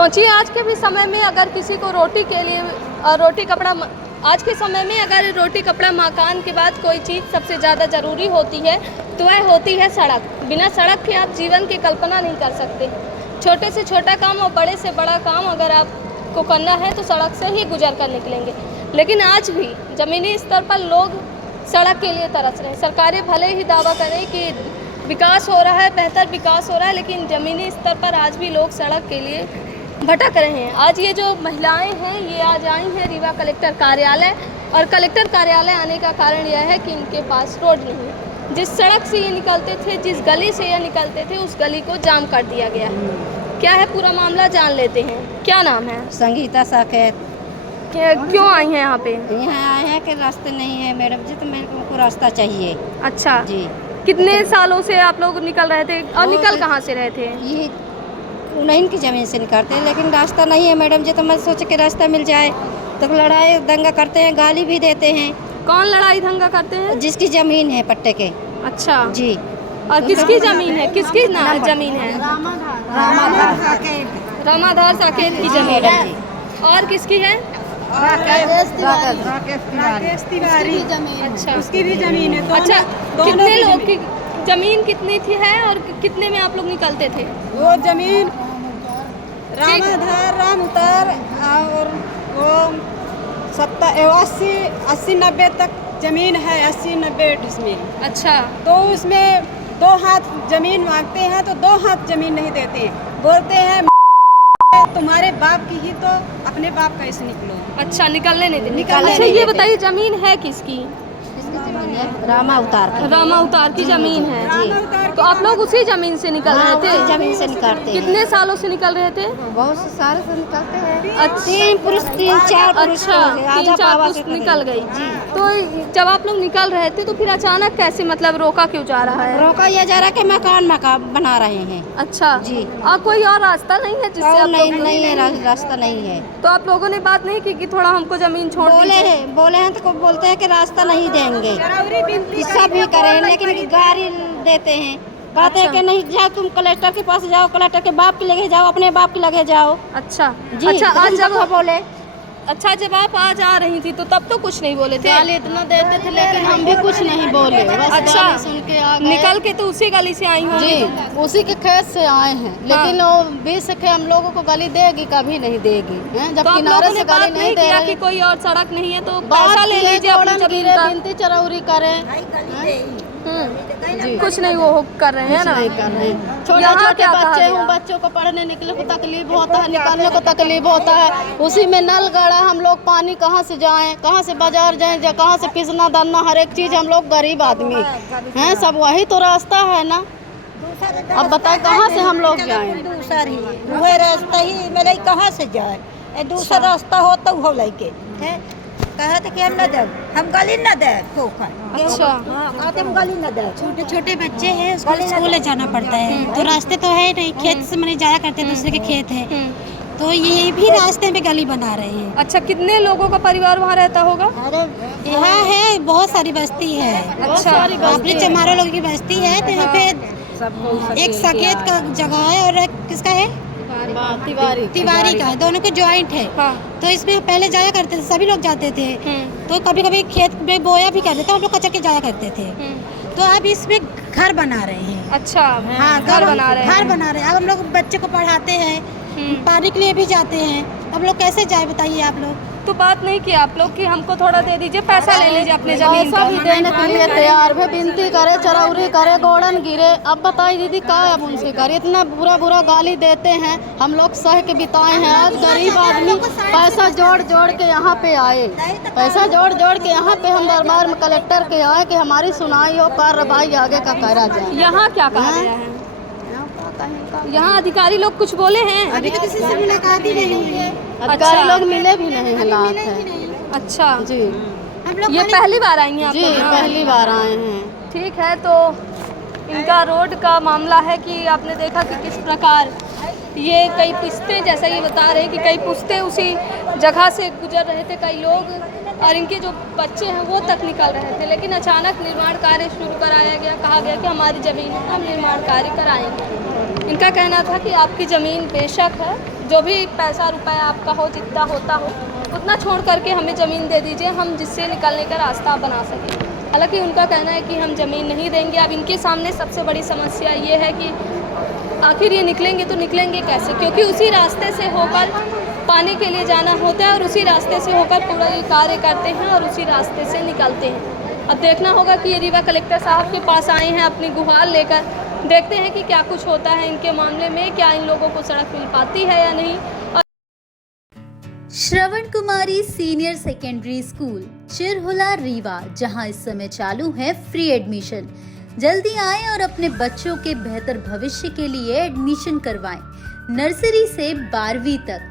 सोचिए आज के भी समय में अगर किसी को रोटी के लिए रोटी कपड़ा, आज के समय में अगर रोटी कपड़ा मकान के बाद कोई चीज़ सबसे ज़्यादा ज़रूरी होती है तो वह होती है सड़क। बिना सड़क के आप जीवन की कल्पना नहीं कर सकते। छोटे से छोटा काम और बड़े से बड़ा काम अगर आपको करना है तो सड़क से ही गुजर कर निकलेंगे। लेकिन आज भी ज़मीनी स्तर पर लोग सड़क के लिए तरस रहे हैं। सरकारें भले ही दावा करें कि विकास हो रहा है, बेहतर विकास हो रहा है, लेकिन ज़मीनी स्तर पर आज भी लोग सड़क के लिए भटक रहे हैं। आज ये जो महिलाएं हैं ये आज आई हैं रीवा कलेक्टर कार्यालय, और कलेक्टर कार्यालय आने का कारण यह है कि इनके पास रोड नहीं है। जिस सड़क से ये निकलते थे, जिस गली से ये निकलते थे, उस गली को जाम कर दिया गया। क्या है पूरा मामला जान लेते हैं। क्या नाम है? संगीता साकेत। क्यों आई हैं यहाँ पे? यहाँ आए हैं कि रास्ते नहीं है मैडम जी, तो मेरे को रास्ता चाहिए। अच्छा जी। कितने सालों से आप लोग निकल रहे थे और निकल कहाँ से रहे थे? ये उन्हीं की ज़मीन से निकलते हैं, लेकिन रास्ता नहीं है मैडम जी। तो मैं सोचे कि रास्ता मिल जाए, तो लड़ाई दंगा करते हैं, गाली भी देते हैं। कौन लड़ाई दंगा करते हैं? जिसकी ज़मीन है पट्टे के। अच्छा जी। और किसकी ज़मीन है? किसकी ज़मीन है? रामाधार साकेत की ज़मीन है। और किसकी है? राकेश तिवारी। अच्छा, उसकी भी जमीन है। अच्छा, कितने लोग की ज़मीन कितनी थी है और कितने में आप लोग निकलते थे? वो जमीन रामाधार राम उतार और वो 80-90 तक जमीन है। 80-90 डिसमिल। अच्छा, तो उसमें 2 हाथ जमीन मांगते हैं तो 2 हाथ जमीन नहीं देते हैं। बोलते हैं तुम्हारे बाप की ही, तो अपने बाप कैसे निकलो। अच्छा, निकलने नहीं देते। निकलने अच्छा, नहीं ये देते। बताइए ज़मीन है किसकी? रामा उतार की। रामा उतार की ज़मीन है। रामा उतार तो आप लोग उसी ज़मीन से निकल रहे थे? ज़मीन से निकलते हैं। कितने सालों से निकल रहे थे? बहुत से सारे से निकलते हैं। अच्छा, 3 पुरुष 3-4 पुरुष। अच्छा, 3-4 पुरुष निकल गई। तो जब आप लोग निकल रहे थे तो फिर अचानक कैसे, मतलब रोका क्यों जा रहा है? रोका यह जा रहा है कि मकान बना रहे हैं। अच्छा जी। और कोई और रास्ता नहीं है जिससे आप लोग नहीं है, रास्ता नहीं है। तो आप लोगों ने बात नहीं की कि थोड़ा हमको ज़मीन छोड़ बोले हैं तो बोलते हैं कि रास्ता नहीं देंगे। किस्सा भी करें, लेकिन गाड़ी देते हैं। कहते हैं कि नहीं जाओ, तुम कलेक्टर के पास जाओ, कलेक्टर के बाप के लगे जाओ, अपने बाप के लगे जाओ। अच्छा जी। अच्छा, आज जब बोले, अच्छा जब आप आज आ रही थी तो तब तो कुछ नहीं बोले थे? गाली इतना देते थे लेकिन हम भी कुछ नहीं बोले। बस अच्छा, गाली सुन के आ गए। निकल के तो उसी गली से आई हूँ। जी, उसी के खेत से आए हैं। लेकिन वो 20 के हम लोगों को गाली देगी, कभी नहीं देगी हैं? जब तो आप किनारे लोगों ने से बात गाली नहीं नहीं दे किया रही, कि कोई और सड़क नहीं है तो बात पैसा ले किए, लीजिए अपनी जोड़न जमीन गिरे, का। बिनती चरौरी करें। जी। कुछ नहीं वो कर रहे हैं ना। नहीं कर रहे हैं। छोटे यहाँ छोटे क्या कहा बच्चे गया? हूँ, बच्चों को पढ़ने निकले को तकलीफ होता है, निकालने को तकलीफ होता है। उसी में नल गड़ा, हम लोग पानी कहाँ से जाएं, कहाँ से बाजार जाएं, कहाँ से पिसना दाना, हर एक चीज़ हम लोग गरीब आदमी हैं। सब वही तो रास्ता है ना। अब बताए कहाँ से हम लोग जाएं? दूसरा ही वह रास्ता ही मेरे कहाँ से जाए। दूसरा रास्ता होता हो लैके कहते कि हम न दे, हम गली न दे। अच्छा, कहते हम गली न दे। छोटे छोटे बच्चे हैं, स्कूल जाना पड़ता है, तो रास्ते तो है नहीं, खेत से मैंने जाया करते दूसरे के खेत है, तो ये भी रास्ते में गली बना रहे हैं। अच्छा, कितने लोगों का परिवार वहाँ रहता होगा? यहाँ है बहुत सारी बस्ती है। अच्छा, अपने चमारों लोगों की बस्ती है, तो यहाँ पे एक सकेत का जगह है और एक किसका है, तिवारी का है। दोनों को ज्वाइंट है। हाँ। तो इसमें पहले जाया करते थे, सभी लोग जाते थे। तो कभी कभी खेत में बोया भी करते थे, हम लोग कचर के जाया करते थे। तो अब इसमें घर बना रहे हैं। अच्छा, हाँ, घर बना रहे हैं। घर बना रहे हैं। अब हम लोग बच्चे को पढ़ाते हैं, पानी के लिए भी जाते हैं। अब लोग कैसे जाए बताइए आप लोग। तो बात नहीं की आप लोग कि हमको थोड़ा दे दीजिए, पैसा ले लीजिए अपने जमीन पैसा का। भी देने के लिए तैयार है, बिनती करे, चरौरी करे, गोड़न गिरे। अब बताइए दीदी क्या अब उनसे करे, इतना बुरा गाली देते हैं। हम लोग सह के बिताए हैं। आज गरीब आदमी पैसा जोड़ जोड़ के यहाँ पे आए, पैसा जोड़ जोड़ के यहाँ पे हम दरबार में कलेक्टर के आए कि हमारी सुनाई हो, कार्रवाई आगे का करा जाए। यहाँ क्या कहा गया है? यहाँ अधिकारी लोग कुछ बोले हैं? अभी तो किसी से मुलाकात ही नहीं हुई है। अधिकारी लोग मिले भी नहीं है, लात है। अच्छा जी, हम लोग ये पहली बार आई हैं आप जी लोग यहाँ? पहली बार आए हैं। ठीक है, तो इनका रोड का मामला है कि आपने देखा कि किस प्रकार ये कई पुश्ते, जैसा ये बता रहे हैं कि कई पुश्ते उसी जगह से गुजर रहे थे, कई लोग और इनके जो बच्चे हैं वो तक निकल रहे थे। लेकिन अचानक निर्माण कार्य शुरू कराया गया, कहा गया कि हमारी ज़मीन है, हम निर्माण कार्य कराएंगे। इनका कहना था कि आपकी ज़मीन बेशक है, जो भी पैसा रुपया आपका हो, जितना होता हो उतना छोड़ करके हमें ज़मीन दे दीजिए, हम जिससे निकलने का रास्ता बना सकें। हालांकि उनका कहना है कि हम ज़मीन नहीं देंगे। अब इनके सामने सबसे बड़ी समस्या ये है कि आखिर ये निकलेंगे तो निकलेंगे कैसे, क्योंकि उसी रास्ते से होकर पानी के लिए जाना होता है और उसी रास्ते से होकर पूरा ये कार्य करते हैं और उसी रास्ते से निकलते हैं। अब देखना होगा कि ये रीवा कलेक्टर साहब के पास आए हैं अपनी गुहार लेकर, देखते हैं कि क्या कुछ होता है इनके मामले में, क्या इन लोगों को सड़क मिल पाती है या नहीं। श्रवण कुमारी senior secondary school Chirhula Rewa, जहां इस समय चालू है फ्री एडमिशन। जल्दी आएं और अपने बच्चों के बेहतर भविष्य के लिए एडमिशन करवाएं। नर्सरी से 12वीं तक